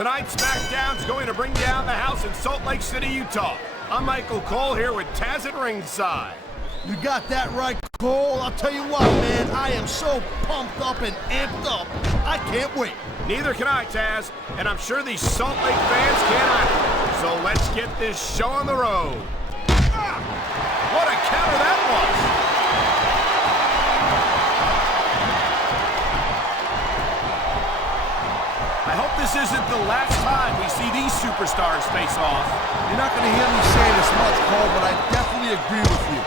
Tonight's SmackDown's going to bring down the house in Salt Lake City, Utah. I'm Michael Cole here with Taz at ringside. You got that right, Cole. I'll tell you what, man, I am so pumped up and amped up. I can't wait. Neither can I, Taz, and I'm sure these Salt Lake fans can't either. So let's get this show on the road. What a counter that was! I hope this isn't the last time we see these superstars face off. You're not going to hear me say this much, Cole, but I definitely agree with you.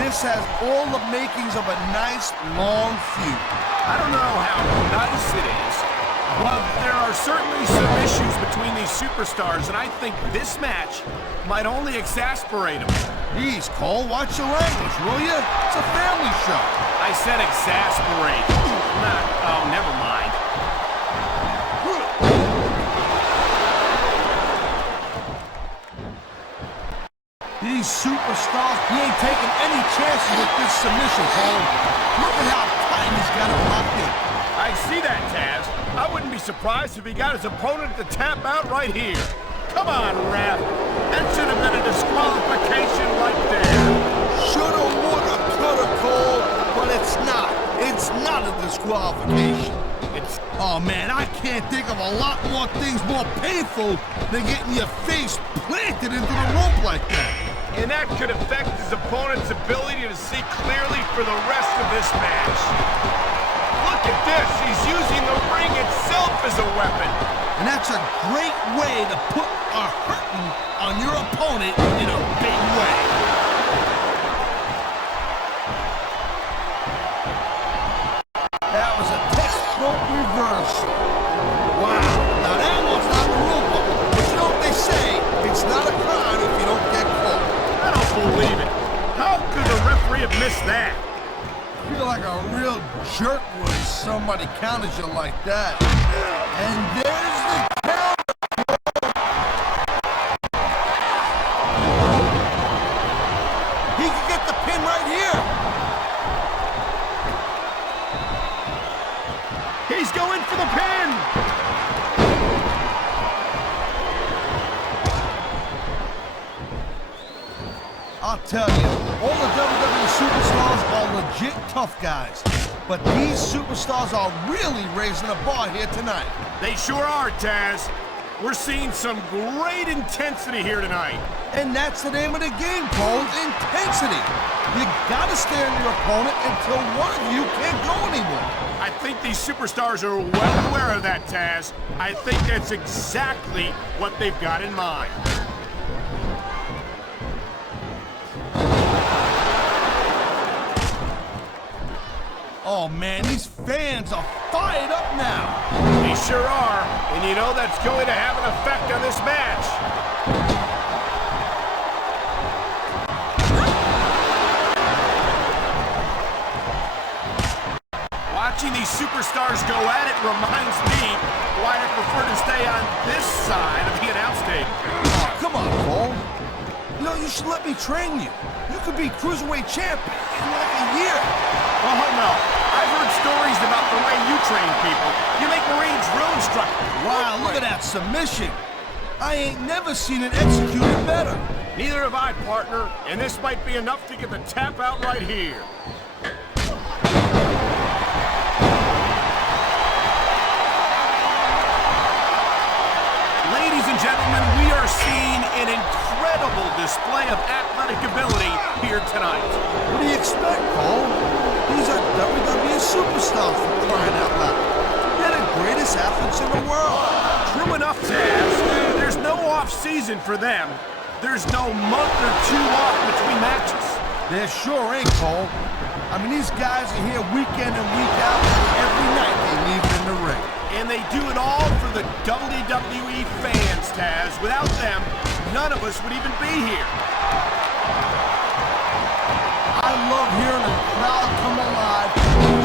This has all the makings of a nice, long feud. I don't know how nice it is, but there are certainly some issues between these superstars, and I think this match might only exasperate them. Jeez, Cole, watch your language, will you? It's a family show. I said exasperate. Oh, never mind. These superstars, he ain't taking any chances with this submission, Cole. Look at how tight he's got it locked in. I see that, Taz. I wouldn't be surprised if he got his opponent to tap out right here. Come on, ref. That should have been a disqualification right there. Shoulda, woulda, coulda, Cole, but it's not. It's not a disqualification. Oh, man, I can't think of a lot more things more painful than getting your face planted into the rope like that. And that could affect his opponent's ability to see clearly for the rest of this match. Look at this. He's using the ring itself as a weapon. And that's a great way to put a hurting on your opponent in a big way. That was a textbook reversal. Wow. Now that one's not the rule book. But you know what they say? It's not a crime if you don't get caught. I don't believe it. How could a referee have missed that? I feel like a real jerk when somebody counters you like that. And there's the counter. He could get the pin right here. He's going for the pin. I'll tell you, all the WWE superstars are legit tough guys. But these superstars are really raising the bar here tonight. They sure are, Taz. We're seeing some great intensity here tonight. And that's the name of the game, Cole, intensity. You gotta stay on your opponent until one of you can't go anymore. I think these superstars are well aware of that, Taz. I think that's exactly what they've got in mind. Oh, man, these fans are fired up now. They sure are, and you know that's going to have an effect on this match. Watching these superstars go at it reminds me why I prefer to stay on this side of the announce table. Oh, come on, Cole. You know, you should let me train you. You could be Cruiserweight champion in like a year. Oh, no. I've heard stories about the way you train people. You make Marines drill instructors. Wow, look at that submission. I ain't never seen it executed better. Neither have I, partner, and this might be enough to get the tap out right here. Ladies and gentlemen, we are seeing an incredible display of athletic ability here tonight. What do you expect, Cole? These are WWE superstars for crying out loud. They're the greatest athletes in the world. True enough, Taz. There's no off-season for them. There's no month or two off between matches. There sure ain't, Cole. I mean, these guys are here week in and week out. Every night they leave in the ring. And they do it all for the WWE fans, Taz. Without them, none of us would even be here. I love hearing the crowd come alive,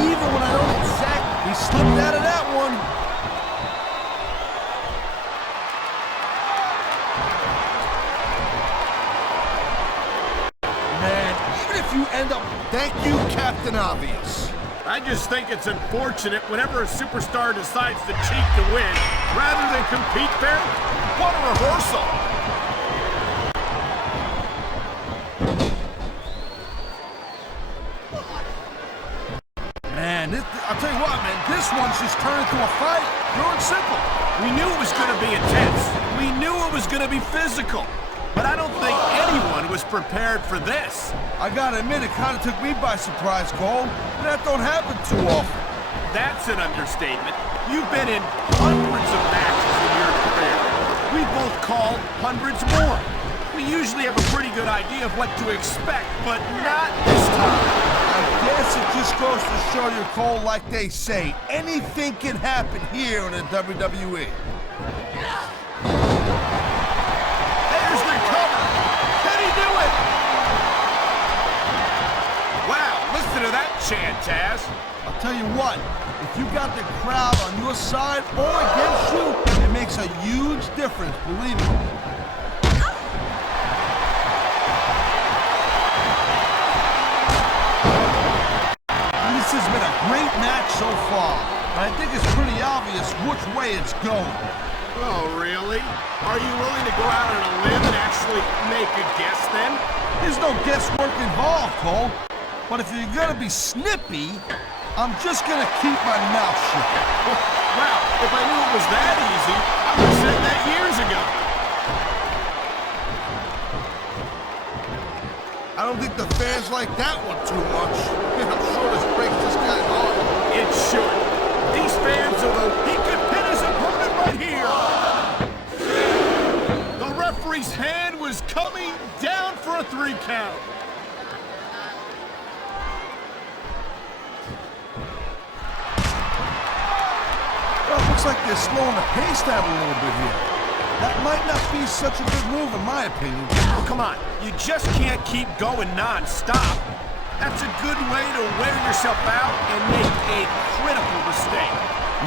even when I don't exactly slipped out of that one. Man, even if you end up, thank you, Captain Obvious. I just think it's unfortunate whenever a superstar decides to cheat to win rather than compete fairly. What a reversal! Man, I'll tell you what, man, this one's just turned into a fight. Pure and simple. We knew it was going to be intense. We knew it was going to be physical. But I don't think anyone was prepared for this. I gotta admit, it kind of took me by surprise, Cole. That don't happen too often. That's an understatement. You've been in hundreds of matches in your career. We both called hundreds more. We usually have a pretty good idea of what to expect, but not this time. I guess it just goes to show you, Cole, like they say, anything can happen here in the WWE. There's the cover. Can he do it? Wow, listen to that chant, Taz. I'll tell you what, if you got the crowd on your side or against you, it makes a huge difference, believe me. This has been a great match so far, and I think it's pretty obvious which way it's going. Oh, really? Are you willing to go out on a limb and actually make a guess then? There's no guesswork involved, Cole. But if you're gonna be snippy, I'm just gonna keep my mouth shut. Wow, if I knew it was that easy, I would have said that years ago. I don't think the fans like that one too much. I'm sure this breaks this guy's heart. It should. These fans are he could pin his opponent right here. The referee's hand was coming down for a 3 count. Well, it looks like they're slowing the pace down a little bit here. That might not be such a good move in my opinion. Oh, come on. You just can't keep going non-stop. That's a good way to wear yourself out and make a critical mistake.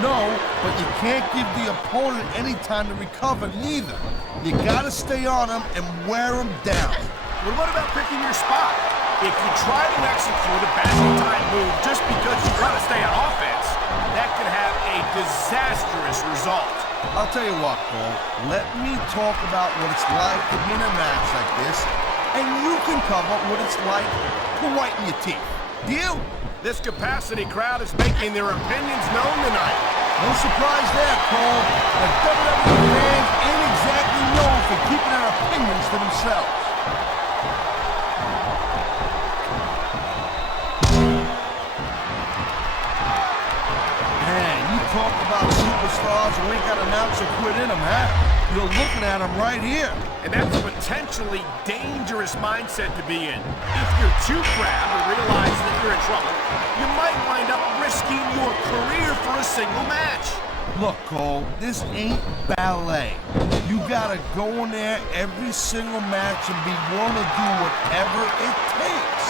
No, but you can't give the opponent any time to recover neither. You gotta stay on them and wear them down. Well, what about picking your spot? If you try to execute a back-in-time move just because you want to stay on offense, that could have a disastrous result. I'll tell you what, Cole. Let me talk about what it's like to be in a match like this, and you can cover what it's like to whiten your teeth. Deal? This capacity crowd is making their opinions known tonight. No surprise there, Cole. The WWE fans ain't exactly known for keeping their opinions to themselves. Man, you talk about superstars who ain't got an ounce of quit in them, huh? You're looking at them right here. And that's a potentially dangerous mindset to be in. If you're too proud to realize that you're in trouble, you might wind up risking your career for a single match. Look, Cole, this ain't ballet. You gotta go in there every single match and be willing to do whatever it takes.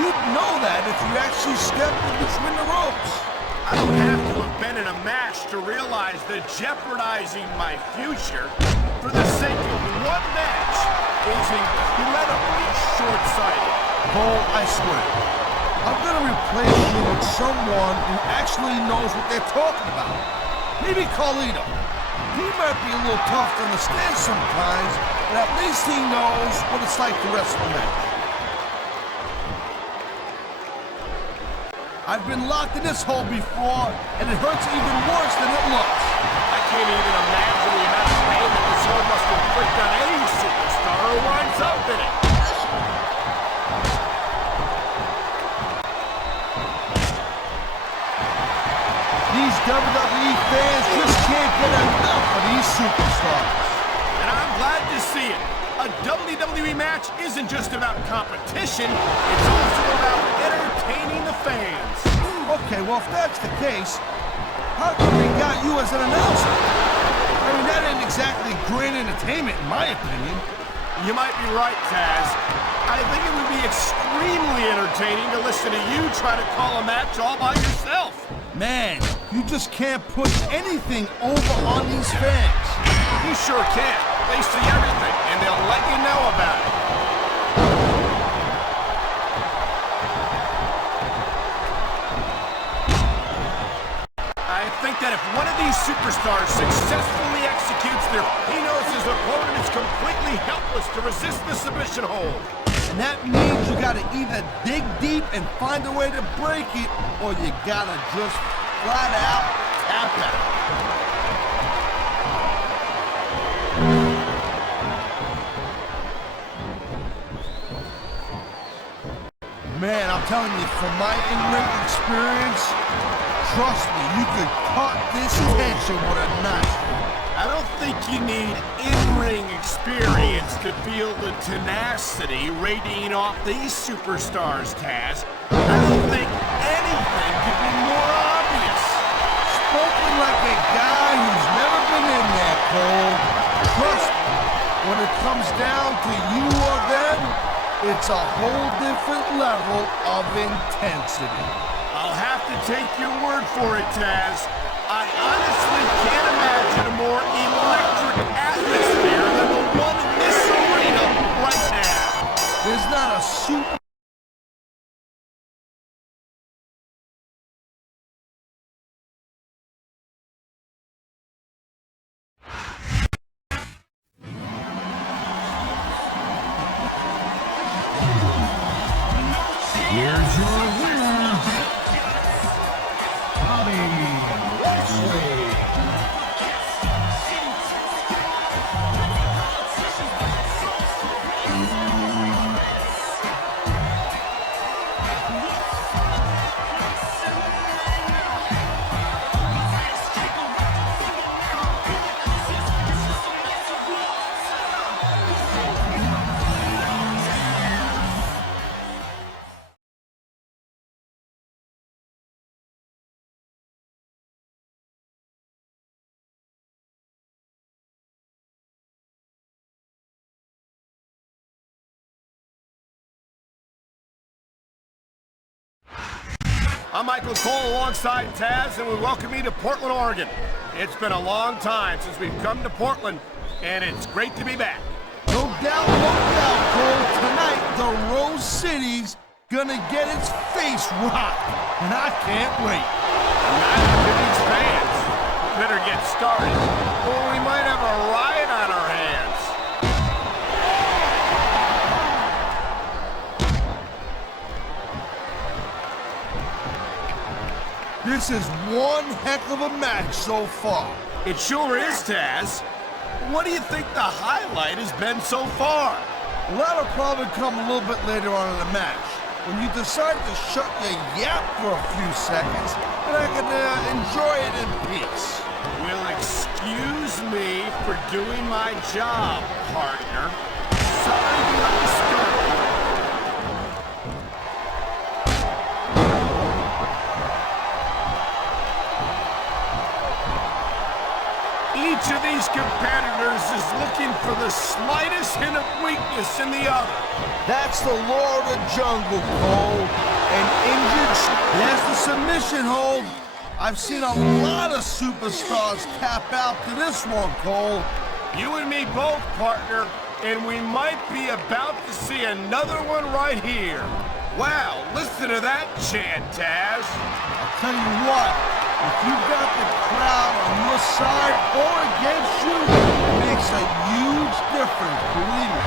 You'd know that if you actually stepped in between the ropes. I don't have to have been in a match to realize that jeopardizing my future for the sake of one match is incredibly short-sighted. Cole, I swear, I'm gonna replace you with someone who actually knows what they're talking about. Maybe Carlito. He might be a little tough to understand sometimes, but at least he knows what it's like to wrestle a match. I've been locked in this hole before, and it hurts even worse than it looks. I can't even imagine the amount of pain that this hole must inflict on any superstar who winds up in it. These WWE fans just can't get enough of these superstars. And I'm glad to see it. A WWE match isn't just about competition, it's also about entertaining the fans. Okay, well, if that's the case, how come they got you as an announcer? I mean, that ain't exactly great entertainment, in my opinion. You might be right, Taz. I think it would be extremely entertaining to listen to you try to call a match all by yourself. Man, you just can't put anything over on these fans. You sure can. They see everything, and they'll let you know about it. one of these superstars successfully executes their... He knows his opponent is completely helpless to resist the submission hold. And that means you gotta either dig deep and find a way to break it, or you gotta just flat out tap out. Man, I'm telling you, from my in-ring experience, trust me, you could cut this tension with a knife. I don't think you need in-ring experience to feel the tenacity radiating off these superstars, Taz. I don't think anything could be more obvious. Spoken like a guy who's never been in there, Cole. Trust me, when it comes down to you or them, it's a whole different level of intensity. I'll have to take your word for it, Taz. I honestly can't imagine a more electric atmosphere than the one in this arena right now. There's not a super... Here's your winner, Bobby Lashley. I'm Michael Cole alongside Taz, and we welcome you to Portland, Oregon. It's been a long time since we've come to Portland, and it's great to be back. No doubt, Cole. Tonight, the Rose City's gonna get its face rocked, and I can't wait. Neither do these fans. Better get started, or we might have a riot on our hands. This is one heck of a match so far. It sure is, Taz. What do you think the highlight has been so far? Well, that'll probably come a little bit later on in the match, when you decide to shut your yap for a few seconds, and I can enjoy it in peace. Will excuse me for doing my job, partner. Sorry to disturb you. Each of these competitors is looking for the slightest hint of weakness in the other. That's the law of the jungle, Cole. And injured, there's the submission hold. I've seen a lot of superstars tap out to this one, Cole. You and me both, partner, and we might be about to see another one right here. Wow, listen to that chant, Taz. I'll tell you what, if you've got the crowd on your side or against you, it makes a huge difference, believe me.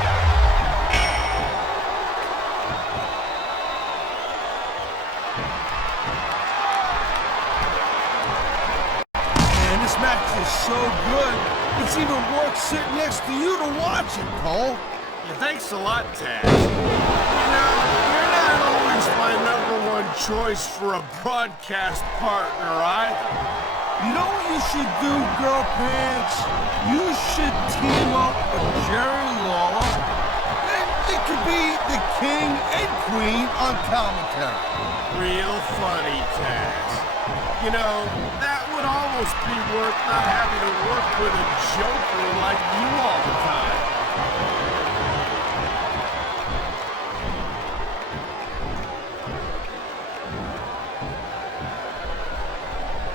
Man, this match is so good, it's even worth sitting next to you to watch it, Cole. Yeah, thanks a lot, Taz. You know, you're not always my #1 choice for a broadcast partner either. You know what you should do, Girl Pants? You should team up with Jerry Lawler, and it could be the king and queen on commentary. Real funny, Taz. You know, that would almost be worth not having to work with a joker like you all the time.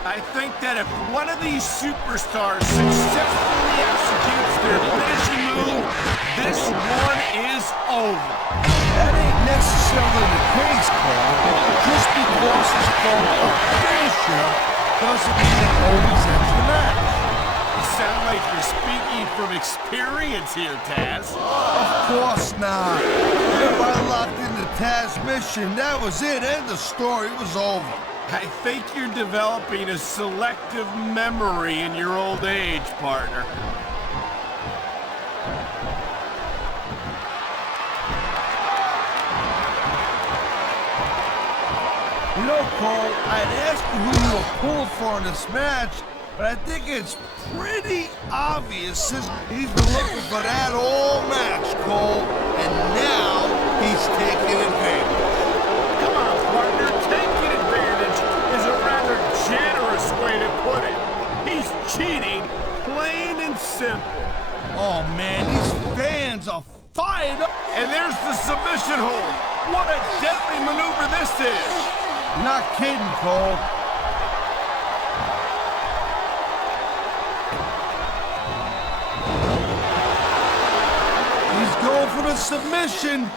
I think that if one of these superstars successfully executes their finishing move, this one is over. That ain't necessarily the case, Cole. Just because it's called a finisher doesn't mean it always ends the match. You sound like you're speaking from experience here, Taz. Of course not. If I locked into Taz's mission, that was it. End of story. It was over. I think you're developing a selective memory in your old age, partner. You know, Cole, I'd ask you who you were pulling for in this match, but I think it's pretty obvious since he's been looking for that all match, Cole, and now he's taking advantage. Come on, partner. Taking advantage is a rather generous way to put it. He's cheating, plain and simple. Oh, man, these fans are fired up. And there's the submission hold. What a deadly maneuver this is. Not kidding, Cole. He's going for the submission.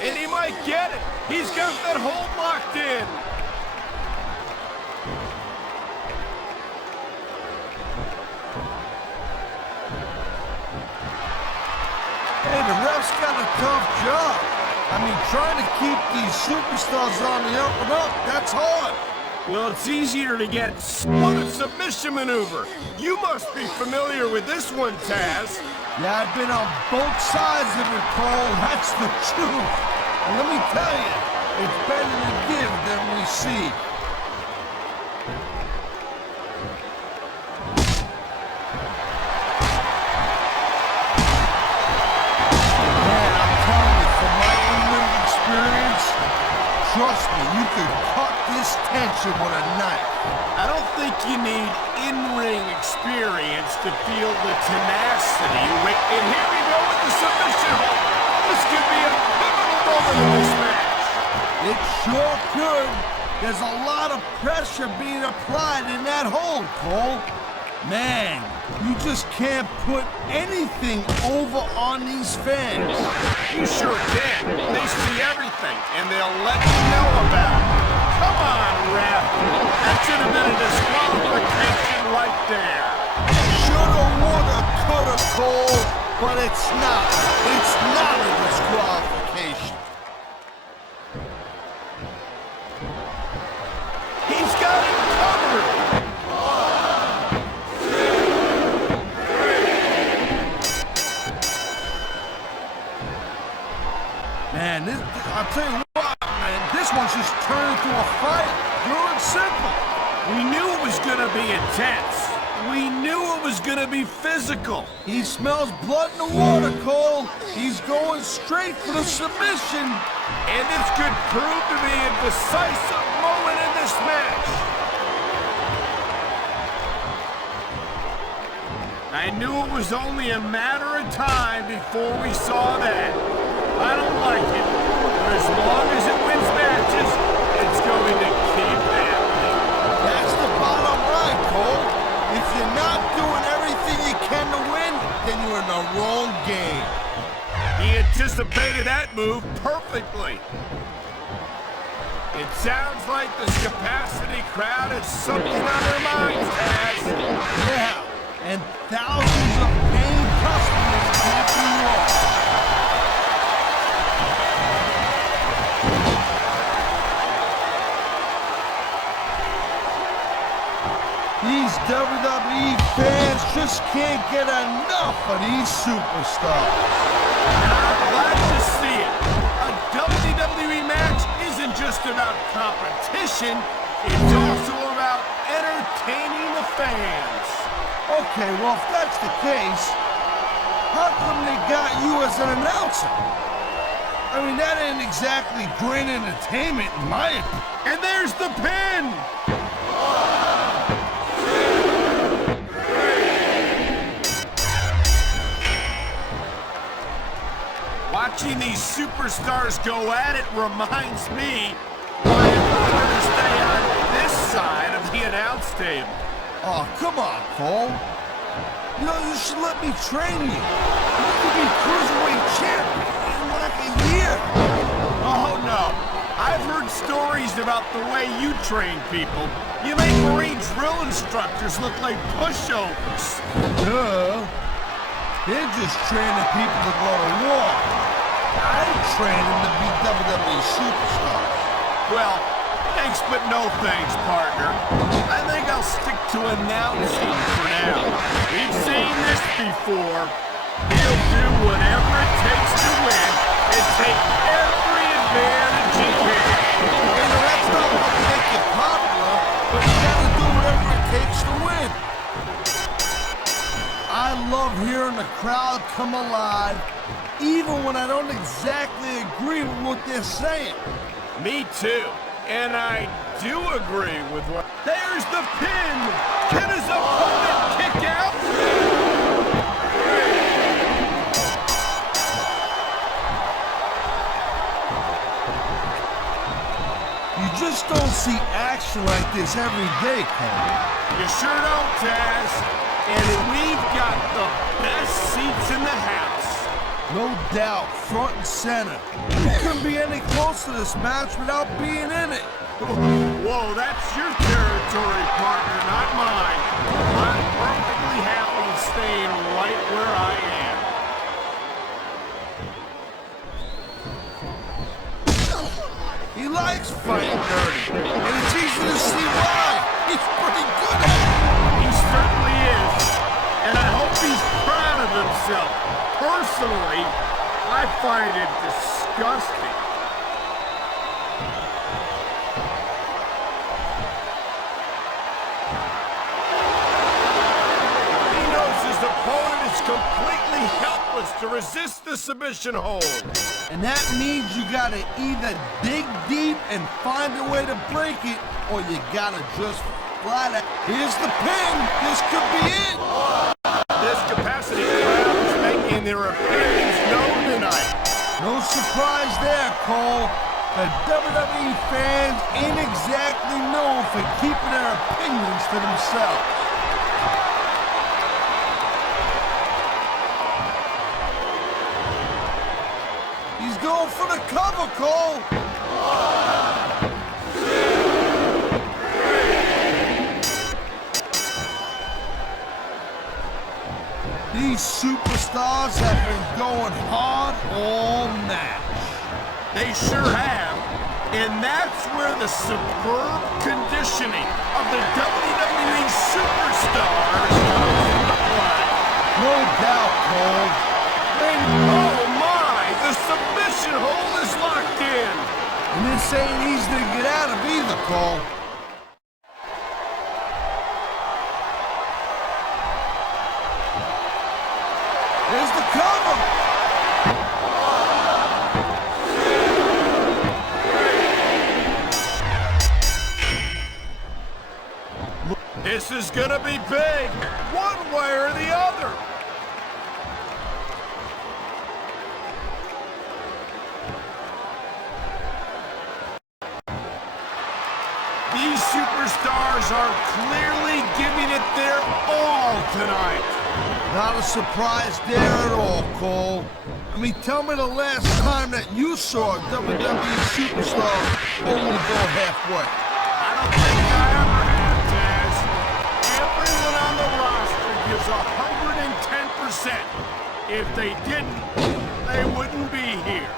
And he might get it. He's got that hold locked in. Hey, the ref's got a tough job. I mean, trying to keep these superstars on the up and up, that's hard. Well, it's easier to get what a submission maneuver. You must be familiar with this one, Taz. Yeah, I've been on both sides of it, Cole. That's the truth. And let me tell you, it's better to give than receive. Man, I'm telling you, from my in-ring experience, trust me, you could cut this tension with a knife. I don't think you need in-ring experience to feel the tenacity. And here we go with the submission hold. This could be a pivotal moment in this match. It sure could. There's a lot of pressure being applied in that hold, Cole. Man, you just can't put anything over on these fans. You sure can. They see everything, and they'll let you know about it. Come on, ref. That should have been a disqualification right there. Shoulda, woulda, coulda, Cole, but it's not. It's not a disqualification. He's got it covered. Man, I'll tell you what, man, this one's just turned into a fight. Pure and simple. We knew it was going to be intense. We knew it was going to be physical. He smells blood in the water, Cole. He's going straight for the submission. And this could prove to be a decisive moment in this match. I knew it was only a matter of time before we saw that. I don't like it, but as long as it wins matches, it's going to keep happening. That's the bottom line, Cole. If you're not doing everything you can to win, then you're in the wrong game. He anticipated that move perfectly. It sounds like this capacity crowd is something on their minds, Taz. Yeah, and thousands of paying customers can't be wrong. These WWE fans just can't get enough of these superstars. And I'm glad to see it. A WWE match isn't just about competition, it's also about entertaining the fans. Okay, well, if that's the case, how come they got you as an announcer? I mean, that ain't exactly great entertainment in my opinion. And there's the pin! Watching these superstars go at it reminds me why it's better to stay on this side of the announce table. Oh, come on, Cole. You know, you should let me train you. You could be cruiserweight champion in like a year. Oh no, I I've heard stories about the way you train people. You make Marine drill instructors look like pushovers. Duh. They're just training people to go to war. I train them to be WWE superstars. Well, thanks but no thanks, partner. I think I'll stick to announcing for now. We've seen this before. He'll do whatever it takes to win and take every advantage he can. You know, that's not what will make you popular, but you gotta do whatever it takes to win. I love hearing the crowd come alive, even when I don't exactly agree with what they're saying. Me too. And I do agree with what... There's the pin! Can his opponent kick out? You just don't see action like this every day, Cole. You sure don't, Taz. And we've got the best seats in the house. No doubt, front and center. You couldn't be any closer to this match without being in it. Whoa, that's your territory, partner, not mine. I'm perfectly happy staying right where I am. He likes fighting dirty, and it's easy to see why. He's pretty good at it. He certainly is. And I hope he's proud of himself. Personally, I find it disgusting. He knows his opponent is completely helpless to resist the submission hold. And that means you gotta either dig deep and find a way to break it, or you gotta just flat out. Here's the pin. This could be it. This capacity crowd is making their opinions known tonight. No surprise there, Cole. The WWE fans ain't exactly known for keeping their opinions to themselves. He's going for the cover, Cole. These superstars have been going hard all match. They sure have. And that's where the superb conditioning of the WWE superstars comes into play. No doubt, Cole. Oh my! The submission hold is locked in. And this ain't easy to get out of either, Cole. There's the cover. This is gonna be big, one way or the other. These superstars are clearly giving it their all tonight. Not a surprise there at all, Cole. I mean, tell me the last time that you saw a WWE superstar only go halfway. I don't think I ever have, Taz. Everyone on the roster gives 110%. If they didn't, they wouldn't be here.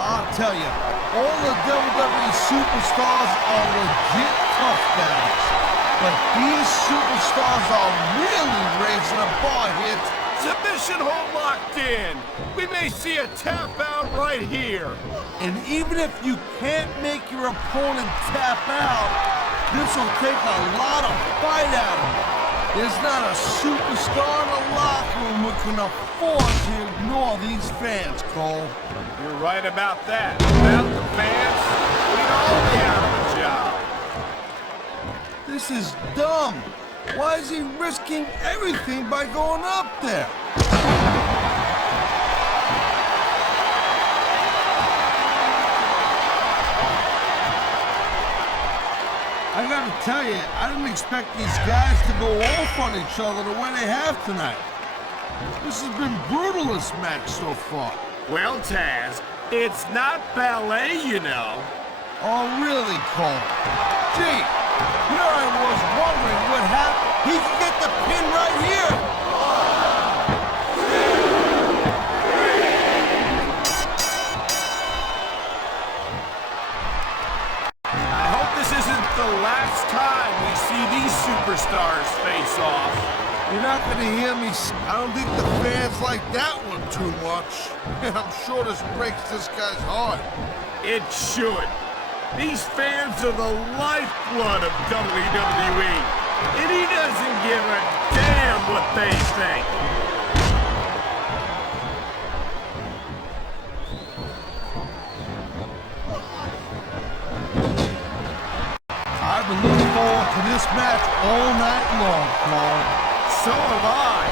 I'll tell you, all the WWE superstars are legit tough guys. But these superstars are really raising the bar here. Submission hold locked in. We may see a tap out right here. And even if you can't make your opponent tap out, this will take a lot of fight out of him. There's not a superstar in the locker room who can afford to ignore these fans, Cole. You're right about that. Without the fans, we'd all be out of a job. This is dumb. Why is he risking everything by going up there? I gotta tell you, I didn't expect these guys to go off on each other the way they have tonight. This has been brutal, this match so far. Well, Taz, it's not ballet, you know. Oh, really, Cole? Gee, here I was wondering what happened. He can get the pin right here. I hope this isn't the last time we see these superstars face off. You're not gonna hear me. I don't think the fans like that one too much. And I'm sure this breaks this guy's heart. It should. These fans are the lifeblood of WWE, and he doesn't give a damn what they think. I've been looking forward to this match all night long, Paul. So have I.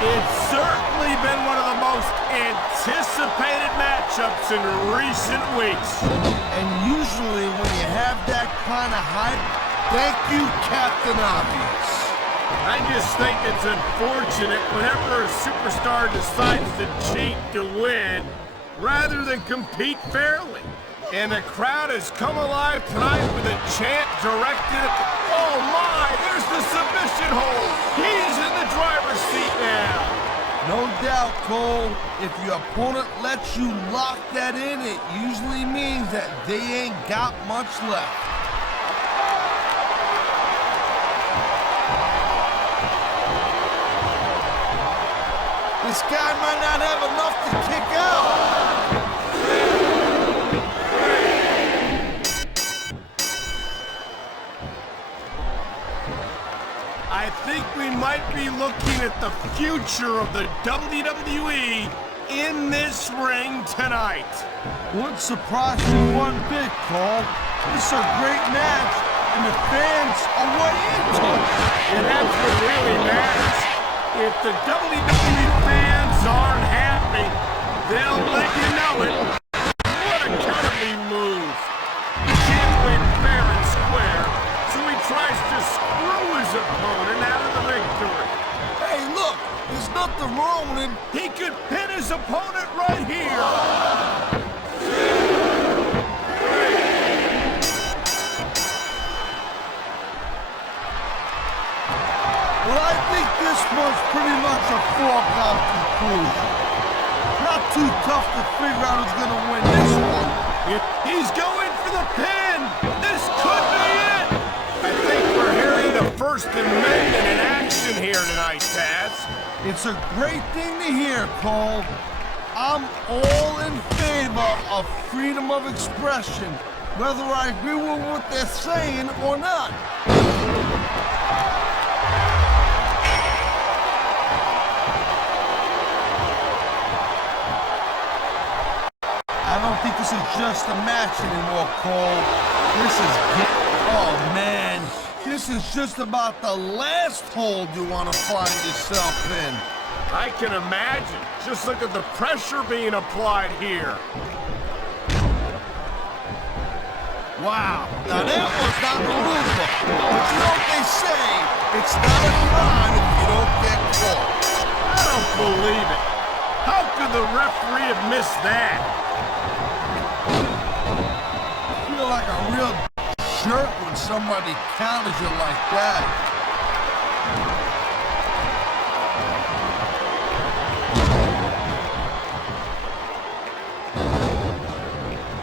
It's certainly been one of the most anticipated matchups in recent weeks. And usually when you have that kind of hype, thank you, Captain Obvious. I just think it's unfortunate whenever a superstar decides to cheat to win rather than compete fairly. And the crowd has come alive tonight with a chant directed at the... Oh my, there's the submission hold. He's in the driver's seat now. No doubt, Cole. If your opponent lets you lock that in, it usually means that they ain't got much left. This guy might not have enough to kick out. I think we might be looking at the future of the WWE in this ring tonight. Wouldn't surprise me one bit, Cole. This is a great match, and the fans are way into it. And that's what really matters. If the WWE fans aren't happy, they'll let you know it. What a cowardly move. He can't win fair and square, so he tries to screw his opponent out of the victory. Hey, look, there's nothing wrong with him. He could pin his opponent right here. Well, I think this was pretty much a foregone conclusion. Not too tough to figure out who's going to win this one. He's going for the pin. This could be it. I think we're hearing the First Amendment in action here tonight, Taz. It's a great thing to hear, Cole. I'm all in favor of freedom of expression, whether I agree with what they're saying or not. I don't think this is just a match anymore, Cole. This is oh man, this is just about the last hold you want to find yourself in. I can imagine. Just look at the pressure being applied here. Wow, now that was not the rule book. But you know what they say, it's not a crime if you don't get caught. I don't believe it. How could the referee have missed that? I feel like a real jerk when somebody counters you like that.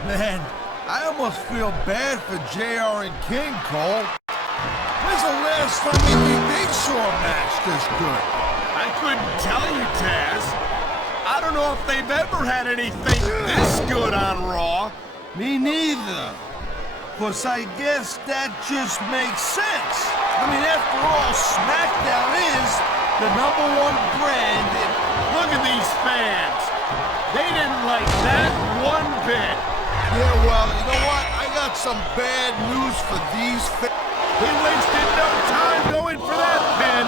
Man, I almost feel bad for JR and King, Cole. When's the last time you think they saw a match this good? I couldn't tell you, Taz. I don't know if they've ever had anything this good on Raw. Me neither. Because I guess that just makes sense. I mean, after all, SmackDown is the #1 brand. And look at these fans. They didn't like that one bit. Yeah, well, you know what? I got some bad news for these fans. He wasted no time going for that pin.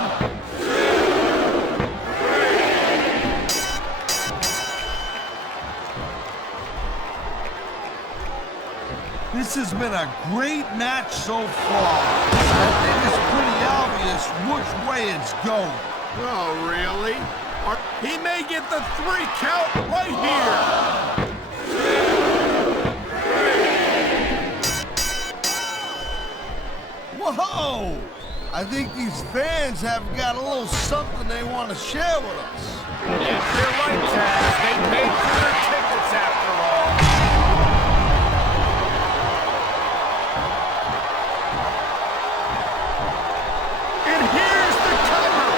This has been a great match so far. I think it's pretty obvious which way it's going. Oh, really? He may get the 3 count right here. Whoa! I think these fans have got a little something they want to share with us. Yes, you're right, Taz. They paid for their tickets after all. And here's the cover.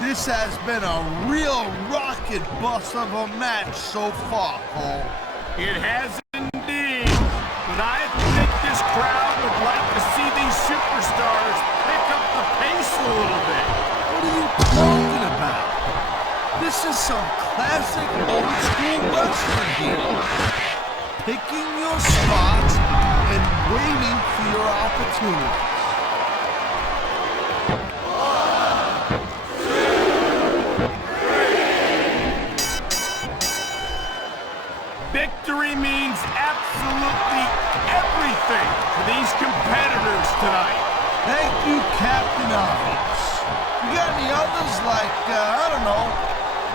This has been a real rocket bus of a match so far, Cole. It has indeed. But I think this crowd would like to see these superstars pick up the pace a little bit. What are you talking about? This is some classic old school wrestling here. Picking your spots and waiting for your opportunity. Victory means absolutely everything to these competitors tonight. Thank you, Captain Obvious. You got any others like, I don't know,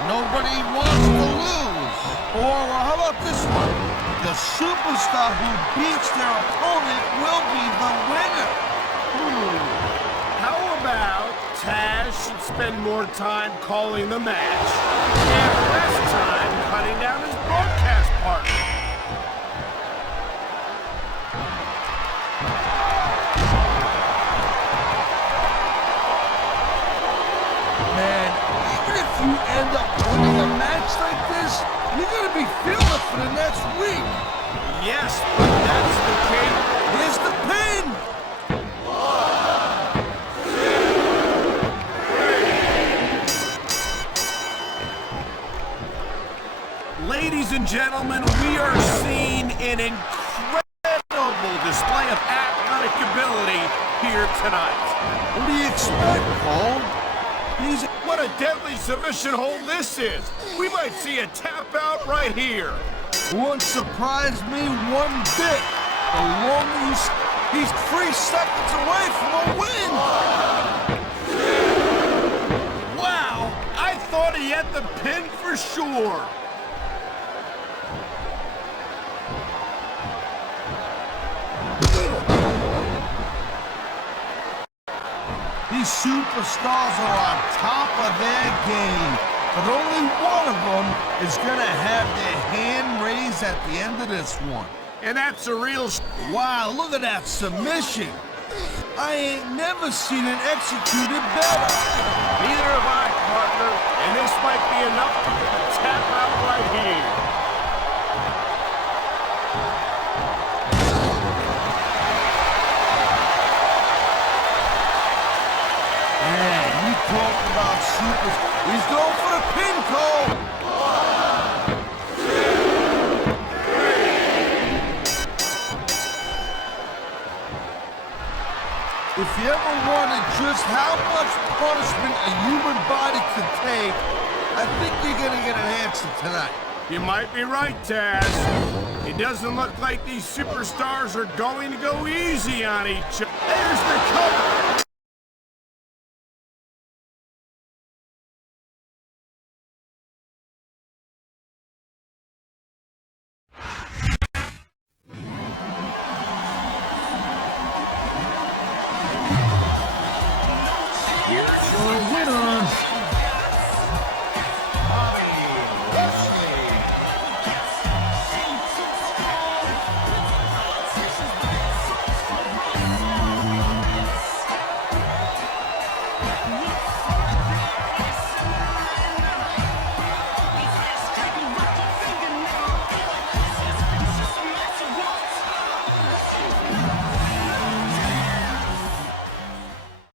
nobody wants to lose? Or how about this one? The superstar who beats their opponent will be the winner. How about Taz should spend more time calling the match and less time cutting down his broadcast partner? Man, even if you end up winning a match like this, you're gonna be feeling it for the next week. Yes, but that's the case. Here's the pin. Ladies and gentlemen, we are seeing an incredible display of athletic ability here tonight. What do you expect, Cole? What a deadly submission hold this is. We might see a tap out right here. Won't surprise me one bit. The longer he's 3 seconds away from a win. Wow, I thought he had the pin for sure. These superstars are on top of their game, but only one of them is gonna have their hand raised at the end of this one. And that's a real... Wow, look at that submission. I ain't never seen it executed better. Neither have I, partner, and this might be enough to get the tap out right here. Man, you talk about supers. He's going for the pin, Cole. If you ever wondered just how much punishment a human body could take, I think you're gonna get an answer tonight. You might be right, Taz. It doesn't look like these superstars are going to go easy on each other. There's the cover.